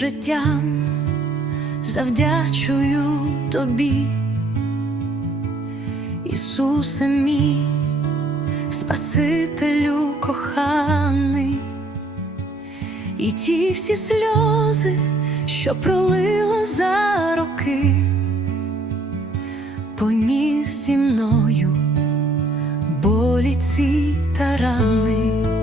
життям завдячую тобі, Ісусе мій, Спасителю коханий, і ті всі сльози, що пролила за роки, поніс зі мною болі ці та рани.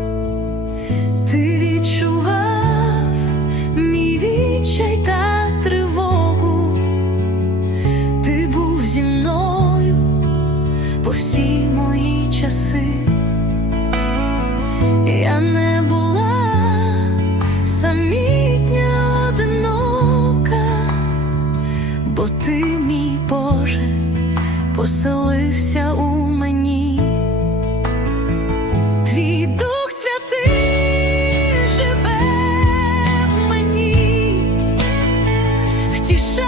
Я не була самітня одинока, бо ти, мій Боже, поселився у мені. Твій Дух Святий живе в мені, втішає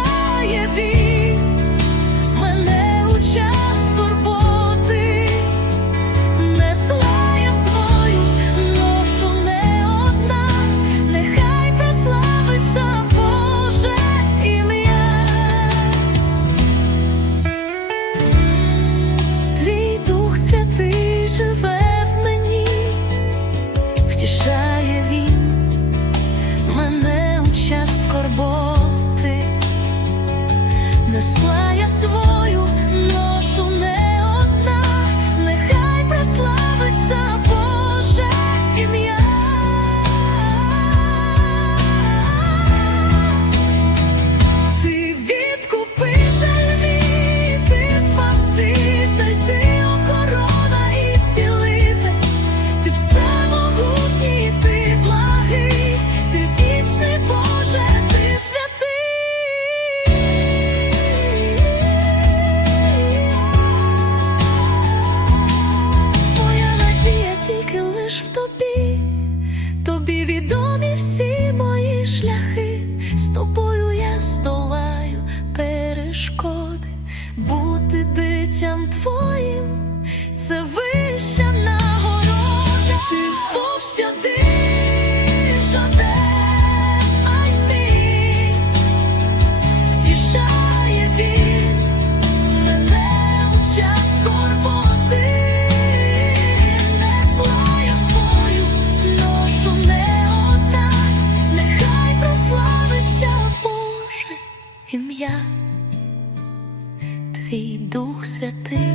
дитям твоїм, це вища нагорода. Ти повсяди жоде, ай мій, втішає він мене у скорботи, несла я свою ношу не одна, нехай прославиться Боже ім'я, твій Дух Святий.